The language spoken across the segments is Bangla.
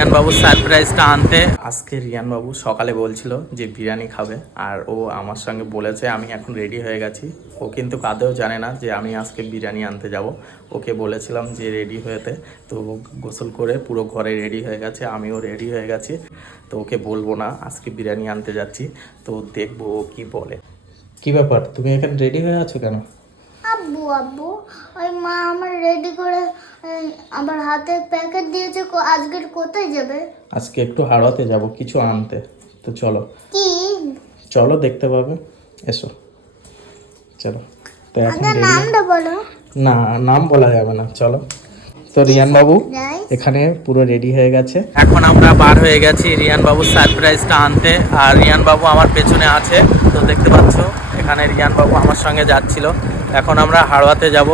রিয়ান বাবুর সারপ্রাইজটা আনতে। আজকে রিয়ান বাবু সকালে বলছিল যে বিরিয়ানি খাবে, আর ও আমার সঙ্গে বলেছে আমি এখন রেডি হয়ে গেছি। ও কিন্তু কাঁদেও জানে না যে আমি আজকে বিরিয়ানি আনতে যাব। ওকে বলেছিলাম যে রেডি হয়েতে, তো গোসল করে পুরো ঘরে রেডি হয়ে গেছে, আমিও রেডি হয়ে গেছি। তো ওকে বলবো না আজকে বিরিয়ানি আনতে যাচ্ছি, তো দেখবো ও কী বলে। কী ব্যাপার, তুমি এখানে রেডি হয়ে আছো কেন? আব্বু আব্বু ওই মা আমার রেডি করে আমার হাতে প্যাকেট দিয়েছে, আজকের কোথায় যাবে? আজকে একটু হাড়োয়াতে যাব কিছু আনতে, তো চলো। কি? চলো দেখতে পাবে, এসো চলো। তো এখন আগে নামটা বলো। না, নাম বলা যাবে না, চলো। তো রিয়ান বাবু এখানে পুরো রেডি হয়ে গেছে, এখন আমরা বার হয়ে গেছি রিয়ান বাবুর সারপ্রাইজটা আনতে। আর রিয়ান বাবু আমার পেছনে আছে, তো দেখতে পাচ্ছ এখানে রিয়ান বাবু আমার সঙ্গে যাচ্ছিল। এখন আমরা হাড়োয়াতে যাব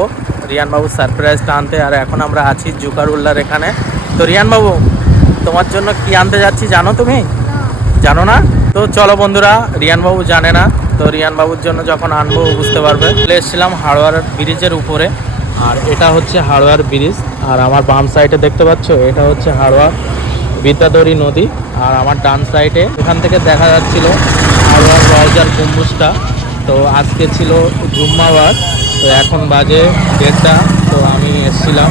রিয়ান বাবুর সারপ্রাইজটা আনতে। আর এখন আমরা আছি জুকারুল্লার এখানে। তো রিয়ান বাবু, তোমার জন্য কি আনতে যাচ্ছি জানো তুমি? জানো না? তো চলো বন্ধুরা, রিয়ান বাবু জানে না, তো রিয়ান বাবুর জন্য যখন আনবো বুঝতে পারবে। চলে এসেছিলাম হাড়োয়ার ব্রিজের উপরে, আর এটা হচ্ছে হাড়োয়ার ব্রিজ। আর আমার বাম সাইডে দেখতে পাচ্ছ এটা হচ্ছে হাড়োয়া বিদ্যাধরী নদী। আর আমার ডান সাইডে এখান থেকে দেখা যাচ্ছিল হাড়োয়ার রওজার গম্বুজটা। তো আজকে ছিল জুম্মাবার, তো এখন বাজে 1:30। তো আমি এসেছিলাম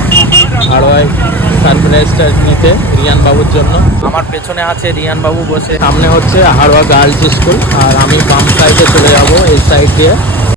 হাড়োয়ায় সারপ্রাইজটা নিতে রিয়ান বাবুর জন্য। আমার পেছনে আছে রিয়ান বাবু বসে, সামনে হচ্ছে হাড়োয়া গার্লস স্কুল, আর আমি বাম সাইডে চলে যাব এই সাইড দিয়ে।